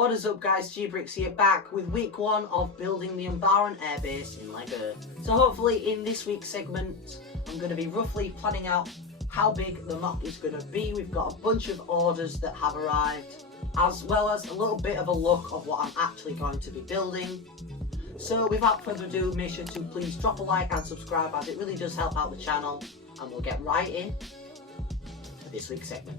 What is up guys, Brix here, back with week 1 of building the Umbaran Airbase in LEGO. So hopefully in this week's segment I'm going to be roughly planning out how big the mock is going to be. We've got a bunch of orders that have arrived, as well as a little bit of a look of what I'm actually going to be building. So without further ado, make sure to please drop a like and subscribe, as it really does help out the channel, and we'll get right in to this week's segment.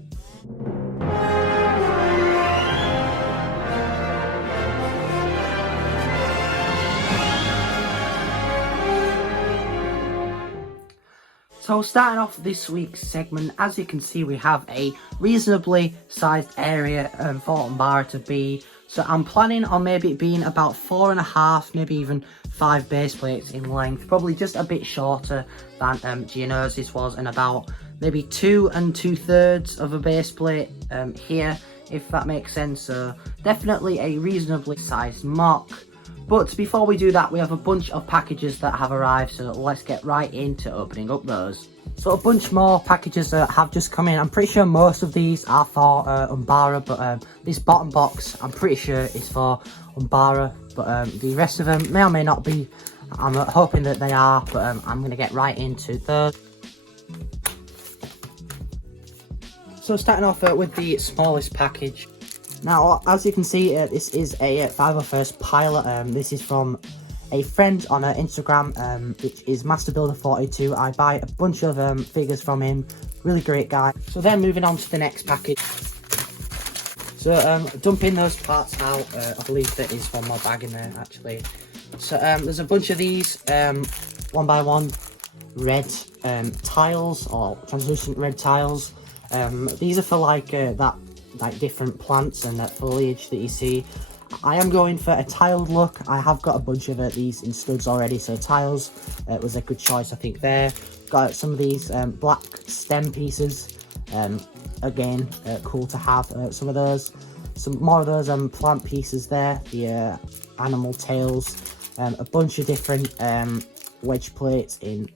So starting off this week's segment, as you can see we have a reasonably sized area for Umbaran to be. So I'm planning on maybe it being about 4.5, maybe even 5 base plates in length, probably just a bit shorter than Geonosis was, and about maybe 2 2/3 of a base plate here, if that makes sense. So definitely a reasonably sized mock. But before we do that, we have a bunch of packages that have arrived, so let's get right into opening up those. So a bunch more packages that have just come in. I'm pretty sure most of these are for UMBARA, but this bottom box I'm pretty sure is for UMBARA, but the rest of them may or may not be. I'm hoping that they are, but I'm going to get right into those. So starting off with the smallest package. Now, as you can see, this is a 501st pilot. This is from a friend on Instagram, which is MasterBuilder42. I buy a bunch of figures from him. Really great guy. So then moving on to the next package. So dumping those parts out. I believe there is one more bag in there actually. So there's a bunch of these 1x1 red tiles, or translucent red tiles. These are for like different plants and foliage that you see. I am going for a tiled look. I have got a bunch of these in studs already, so tiles was a good choice I think there. Got some of these black stem pieces, again cool to have some of those. Some more of those plant pieces there, the animal tails, a bunch of different wedge plates in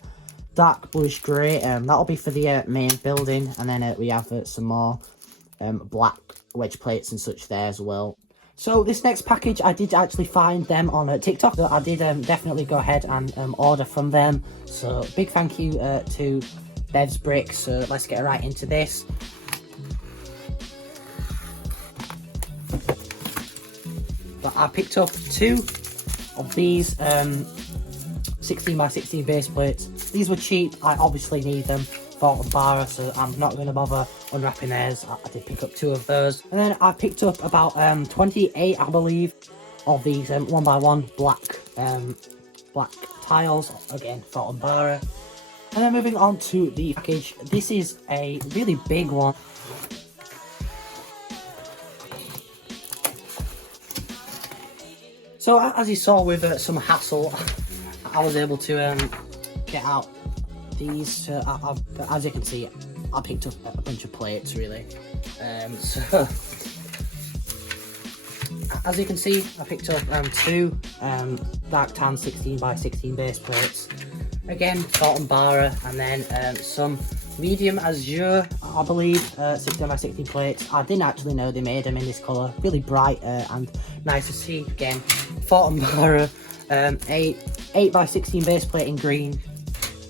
dark bluish grey. That'll be for the main building, and then we have some more black wedge plates and such there as well. So this next package, I did actually find them on TikTok, so I did definitely go ahead and order from them. So big thank you to Bev's Bricks. So let's get right into this. But I picked up 2 of these 16x16 base plates. These were cheap. I obviously need them for UMBARA, so I'm not going to bother unwrapping theirs. I did pick up 2 of those, and then I picked up about 28, I believe, of these 1x1 black tiles, again for UMBARA. And then moving on to the package, this is a really big one. So as you saw, with some hassle, I was able to get out these. As you can see, I picked up a bunch of plates really. So as you can see, I picked up 2 dark tan 16x16 base plates, again for UMBARA, and then some medium azure, I believe, 16x16 plates. I didn't actually know they made them in this colour. Really bright and nice to see, again for UMBARA. 8x16 base plate in green,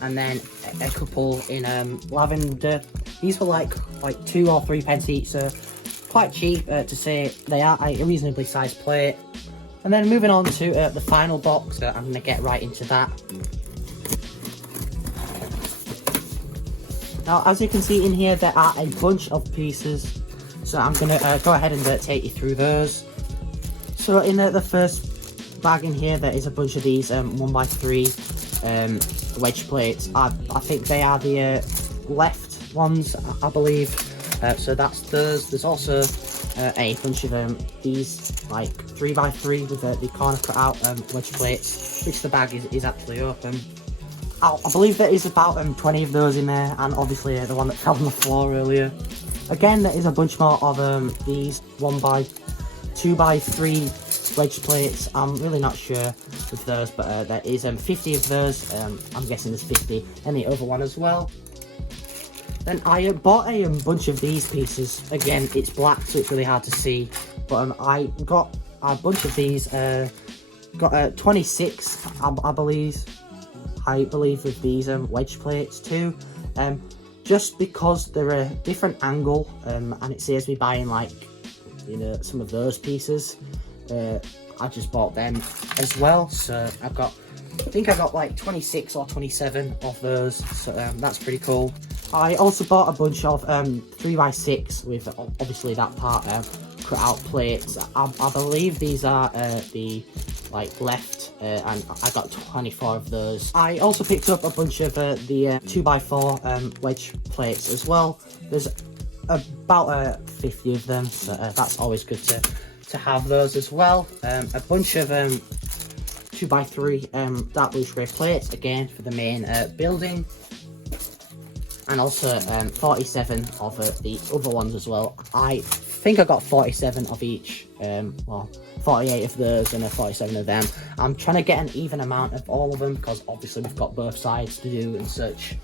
and then a couple in lavender. These were like 2 or 3 pence each, so quite cheap to say they are a reasonably sized plate. And then moving on to the final box, I'm going to get right into that. Now as you can see in here, there are a bunch of pieces, so I'm going to go ahead and take you through those. So in the first bag in here, there is a bunch of these 1x3 wedge plates. I think they are the left ones, I believe. So that's those. There's also a bunch of these like 3x3 with the corner cut out wedge plates, which the bag is actually open. I believe there is about 20 of those in there, and obviously the one that fell on the floor earlier. Again, there is a bunch more of these 2x3 wedge plates. I'm really not sure with those, but there is 50 of those. I'm guessing there's 50 in the other one as well. Then I bought a bunch of these pieces. Again, it's black, so it's really hard to see. But I got a bunch of these. Got 26, I believe with these wedge plates too. Just because they're a different angle, and it saves me buying like, you know, some of those pieces. I just bought them as well, so I think I got like 26 or 27 of those, so that's pretty cool. I also bought a bunch of 3x6 with obviously that part cut out plates. I believe these are the like left, and I got 24 of those. I also picked up a bunch of the 2x4 wedge plates as well. There's about 50 of them, so that's always good to have those as well. A bunch of 2x3 dark blue spray plates, again for the main building, and also 47 of the other ones as well. I think I got 47 of each, well, 48 of those and 47 of them. I'm trying to get an even amount of all of them because obviously we've got both sides to do and such.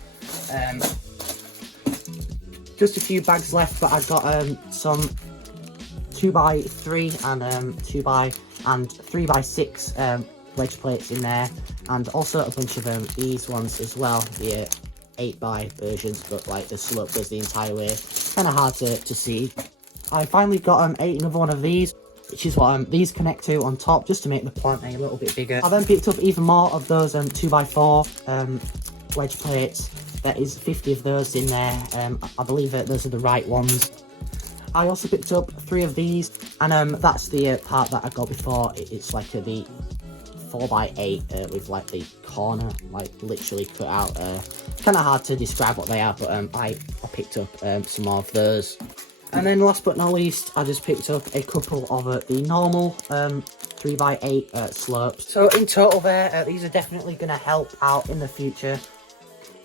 Just a few bags left, but I've got some 2x3 and 3x6 wedge plates in there, and also a bunch of these ones as well, the 8x versions, but like the slope goes the entire way. Kind of hard to see. I finally got another one of these, which is what these connect to on top, just to make the plant a little bit bigger. I then picked up even more of those 2x4 wedge plates. There is 50 of those in there. I believe that those are the right ones. I also picked up 3 of these, and that's the part that I got before. It's like the 4x8 with like the corner like literally cut out. Kind of hard to describe what they are, but I picked up some more of those. And then last but not least, I just picked up a couple of the normal 3x8 slopes. So in total there, these are definitely going to help out in the future.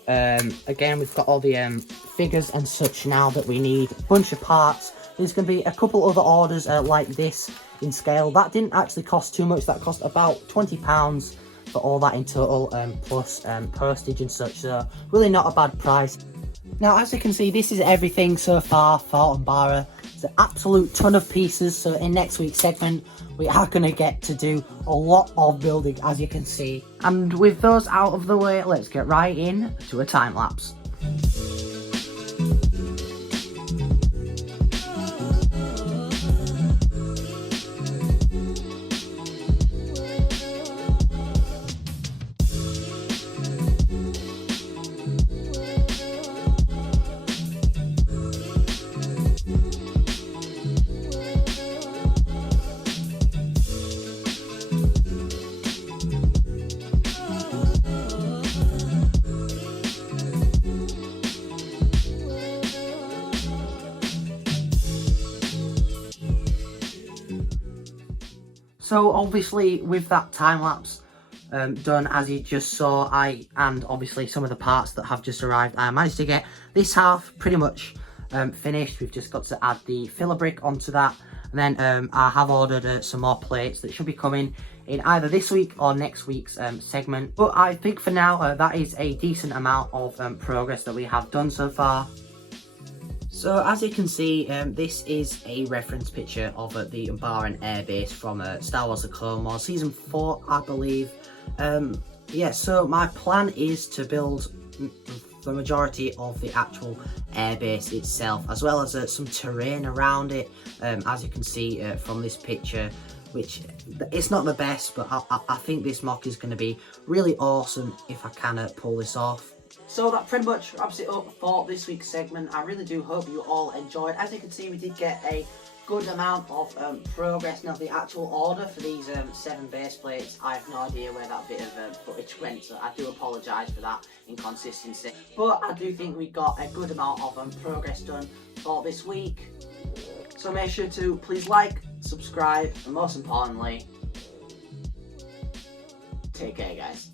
Again, we've got all the figures and such now that we need. A bunch of parts. There's going to be a couple other orders like this in scale. That didn't actually cost too much. That cost about £20 for all that in total, plus postage and such. So really not a bad price. Now, as you can see, this is everything so far for UMBARA. It's an absolute ton of pieces. So in next week's segment, we are going to get to do a lot of building, as you can see. And with those out of the way, let's get right in to a time lapse. So obviously with that time lapse done, as you just saw, and obviously some of the parts that have just arrived, I managed to get this half pretty much finished. We've just got to add the filler brick onto that, and then I have ordered some more plates that should be coming in either this week or next week's segment. But I think for now that is a decent amount of progress that we have done so far. So as you can see, this is a reference picture of the Umbaran Airbase from Star Wars: The Clone Wars Season 4, I believe. Yeah, so my plan is to build the majority of the actual airbase itself, as well as some terrain around it, as you can see from this picture, which it's not the best, but I think this mock is going to be really awesome if I can pull this off. So that pretty much wraps it up for this week's segment. I really do hope you all enjoyed. As you can see, we did get a good amount of progress. Now, the actual order for these 7 base plates, I have no idea where that bit of footage went, so I do apologise for that inconsistency. But I do think we got a good amount of progress done for this week. So make sure to please like, subscribe, and most importantly, take care, guys.